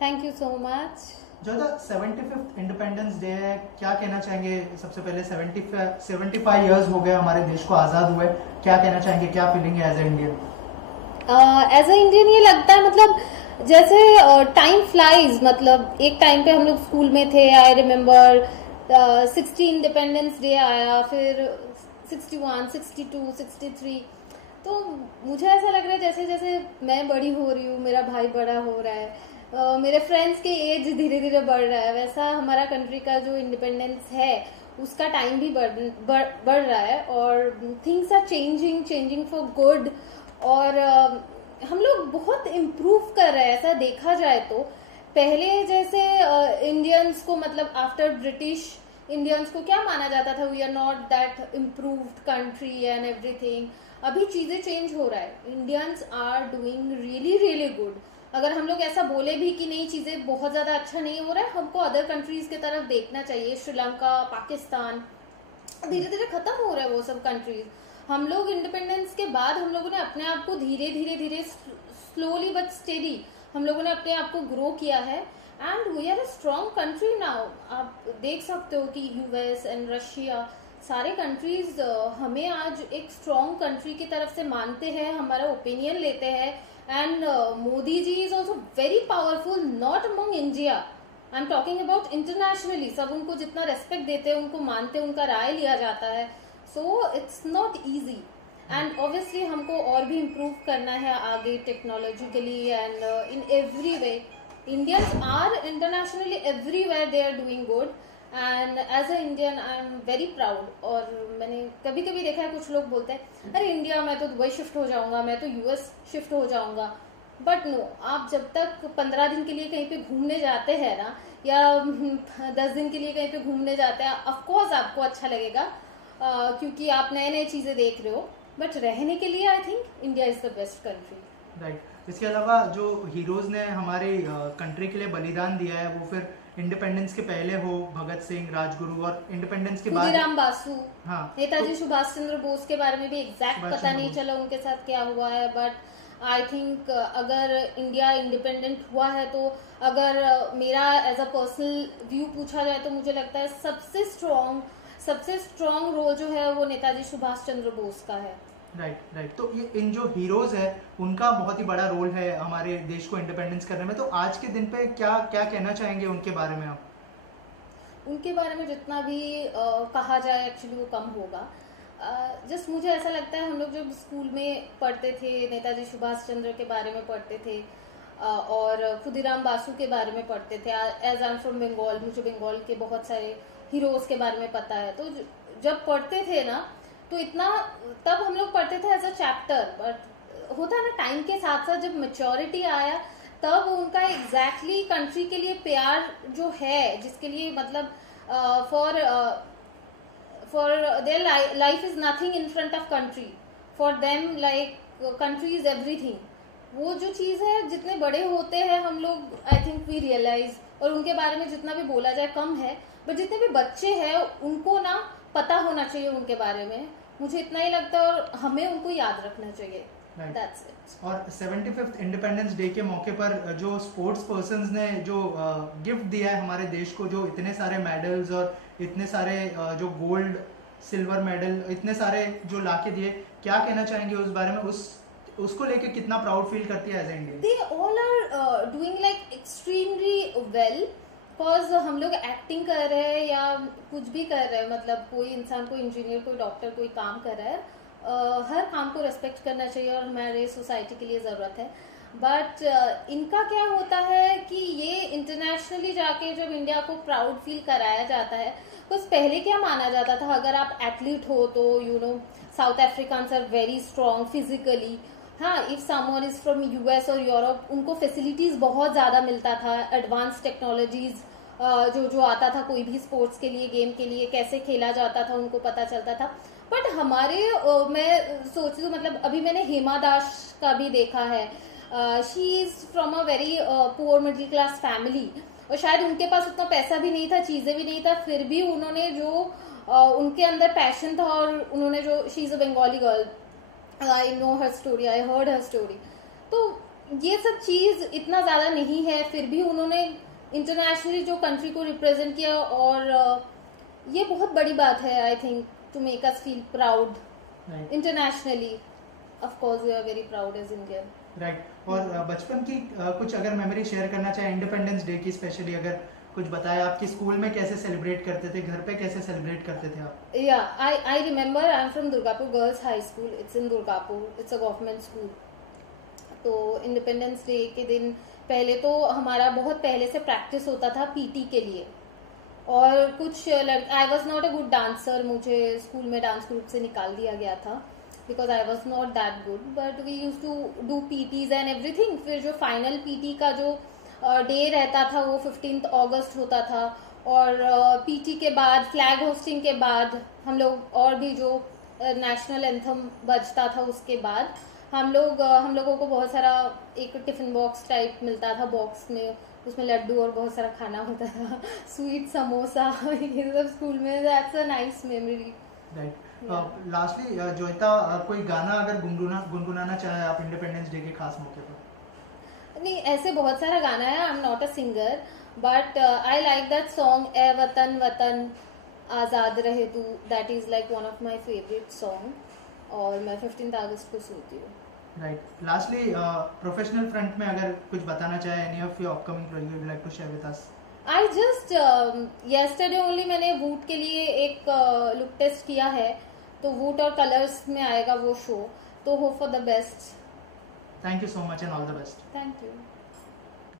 Thank you so much. जो 75th independence day है, क्या कहना चाहेंगे? सबसे पहले 75 इयर्स हो गए हमारे देश को आजाद हुए, क्या कहना चाहेंगे, क्या फीलिंग है as a Indian? As a Indian ये लगता है मतलब जैसे टाइम फ्लाइज। मतलब एक टाइम पे हम लोग स्कूल में थे, आई रिमेम्बर 60 इंडिपेंडेंस डे आया, फिर 61, 62, 63। तो मुझे ऐसा लग रहा है जैसे जैसे मैं बड़ी हो रही हूँ, मेरा भाई बड़ा हो रहा है, मेरे फ्रेंड्स के एज धीरे धीरे बढ़ रहा है, वैसा हमारा कंट्री का जो इंडिपेंडेंस है उसका टाइम भी बढ़ रहा है। और things are changing for good. और हम लोग बहुत इम्प्रूव कर रहे हैं ऐसा देखा जाए तो। पहले जैसे इंडियंस को मतलब आफ्टर ब्रिटिश इंडियंस को क्या माना जाता था, we are not that improved country and everything. अभी चीजें चेंज हो रहा है, Indians are doing really really good. अगर हम लोग ऐसा बोले भी कि नहीं चीजें बहुत ज्यादा अच्छा नहीं हो रहा है, हमको अदर कंट्रीज की तरफ देखना चाहिए। श्रीलंका, पाकिस्तान, धीरे धीरे खत्म हो रहा है वो सब कंट्रीज। हम लोग इंडिपेंडेंस के बाद हम लोगों ने अपने आप को धीरे धीरे धीरे स्लोली बट स्टेडी हम लोगों ने अपने आप को ग्रो किया है and we are a strong country now. आप देख सकते हो कि यूएस एंड रशिया सारे कंट्रीज हमें आज एक स्ट्रॉन्ग कंट्री की तरफ से मानते हैं, हमारा ओपिनियन लेते हैं। And Modi ji is also very powerful, not among India, I am talking about internationally. सब उनको जितना रेस्पेक्ट देते हैं, उनको मानते हैं, उनका राय लिया जाता है। So it's not easy and obviously हमको और भी इम्प्रूव करना है आगे technologically and in every way. Indians are internationally everywhere they are doing good and as a Indian I am very proud. और मैंने कभी कभी देखा है कुछ लोग बोलते हैं अरे इंडिया मैं तो दुबई शिफ्ट हो जाऊंगा, मैं तो यूएस शिफ्ट हो जाऊंगा। बट नो, आप जब तक 15 दिन के लिए कहीं पे घूमने जाते हैं ना, या 10 दिन के लिए कहीं पे घूमने जाते हैं, ऑफकोर्स आपको अच्छा लगेगा क्योंकि आप नए नए चीजें देख रहे हो। बट रहने के लिए I think India is the best country. Right. इसके अलावा जो हीरोज ने हमारे कंट्री के लिए बलिदान दिया है, वो फिर इंडिपेंडेंस के पहले हो भगत सिंह, राजगुरु, और इंडिपेंडेंस के बाद खुदीराम बासु, हाँ, नेताजी सुभाष चंद्र बोस के बारे में भी एग्जैक्ट पता नहीं चला उनके साथ क्या हुआ है। बट आई थिंक अगर इंडिया इंडिपेंडेंट हुआ है तो अगर मेरा एज अ पर्सनल व्यू पूछा जाए तो मुझे लगता है सबसे स्ट्रॉन्ग रोल जो है वो नेताजी सुभाष चंद्र बोस का है। राइट। तो ये इन जो हीरोज है उनका बहुत ही बड़ा रोल है हमारे देश को इंडिपेंडेंस करने में। तो आज के दिन पे क्या क्या कहना चाहेंगे उनके बारे में आप? उनके बारे में जितना भी कहा जाए एक्चुअली वो कम होगा। जस्ट मुझे ऐसा लगता है हम लोग जब स्कूल में पढ़ते थे नेताजी सुभाष चंद्र के बारे में पढ़ते थे और खुदीराम बासु के बारे में पढ़ते थे। As I am from Bengal, मुझे बंगाल के बहुत सारे हीरोज के बारे में पता है। तो जब पढ़ते थे ना तो इतना तब हम लोग पढ़ते थे एज अ चैप्टर। बट होता है ना टाइम के साथ साथ जब मेच्योरिटी आया तब उनका एग्जैक्टली कंट्री के लिए प्यार जो है, जिसके लिए मतलब for their life is nothing in front of country, for them like country is everything. वो जो चीज है जितने बड़े होते हैं हम लोग आई थिंक वी रियलाइज, और उनके बारे में जितना भी बोला जाए कम है। बट जितने भी बच्चे हैं उनको ना पता होना चाहिए उनके बारे में, मुझे इतना ही लगता है, और हमें उनको याद रखना चाहिए। That's it. और 75th इंडिपेंडेंस डे के मौके पर जो स्पोर्ट्स पर्संस ने जो गिफ्ट दिया है हमारे देश को, जो इतने सारे मेडल्स और इतने सारे जो गोल्ड सिल्वर मेडल इतने सारे जो लाके दिए, क्या कहना चाहेंगे उस बारे में? उसको लेके कितना प्राउड फील करती है as Indian? They all are doing like extremely well because हम लोग एक्टिंग कर रहे हैं या कुछ भी कर रहे हैं, मतलब कोई इंसान, कोई इंजीनियर, कोई डॉक्टर, कोई काम कर रहा है, हर काम को रेस्पेक्ट करना चाहिए और हमारे सोसाइटी के लिए ज़रूरत है। बट इनका क्या होता है कि ये इंटरनेशनली जाके जब इंडिया को प्राउड फील कराया जाता है, कुछ पहले क्या माना जाता था, अगर आप एथलीट हो तो you know South Africans are very strong physically. हाँ, if someone is from US और यूरोप, उनको फैसिलिटीज बहुत ज्यादा मिलता था, एडवांस टेक्नोलॉजीज जो आता था, कोई भी स्पोर्ट्स के लिए, गेम के लिए कैसे खेला जाता था उनको पता चलता था। बट हमारे मैं सोच रही हूँ, मतलब अभी मैंने हेमा दास का भी देखा है, she is from a very poor middle class family, और शायद उनके पास उतना पैसा भी नहीं था, चीजें भी नहीं था, फिर भी उन्होंने जो उनके अंदर पैशन था, और उन्होंने जो, she is a Bengali girl, I know her story, I heard her story. तो ये सब चीज इतना ज्यादा नहीं है, फिर भी उन्होंने इंटरनेशनली जो कंट्री को रिप्रेजेंट किया, और ये बहुत बड़ी बात है I think, to make us feel proud internationally. Of course we are very proud as Indian. Right. और बचपन की कुछ अगर मेमोरी शेयर करना चाहे इंडिपेंडेंस डे की, स्पेशली अगर कुछ बताया, आपके स्कूल में कैसे सेलिब्रेट करते थे, घर पे कैसे सेलिब्रेट करते थे आप? या I remember, I am from Durgapur girls high school, it's in Durgapur, it's a government school. तो इंडिपेंडेंस डे के दिन पहले तो हमारा बहुत पहले से प्रैक्टिस होता था पीटी के लिए, और कुछ I was not a good dancer, मुझे स्कूल में डांस ग्रुप से निकाल दिया गया था because I was not that good, but we use to do PTs and everything. फिर जो फाइनल पीटी का जो डे रहता था वो 15 अगस्त होता था, और पीटी के बाद फ्लैग होस्टिंग के बाद हम लोग, और भी जो नेशनल एंथम बजता था उसके बाद हम लोगों को बहुत सारा एक टिफिन बॉक्स टाइप मिलता था, बॉक्स में उसमें लड्डू और बहुत सारा खाना होता था, स्वीट समोसा ये सब स्कूल में। That's a nice memory. Right. Lastly Joyita, कोई गाना अगर गुनगुनाना चाहे आप इंडिपेंडेंस डे के खास मौके पर? नहीं, ऐसे बहुत सारा गाना है, I am not a singer, but I like that song, ए वतन वतन आजाद रहे तू, that is like one of my favourite song, और मैं 15 अगस्त को सुनती हूँ। राइट। लास्टली प्रोफेशनल फ्रंट में अगर कुछ बताना चाहे, any of your upcoming project you would like to share with us? I just yesterday only मैंने वूट के लिए एक लुक टेस्ट किया है, तो वूट और कलर्स में आएगा वो शो, तो hope for the best. Thank you so much and all the best. Thank you.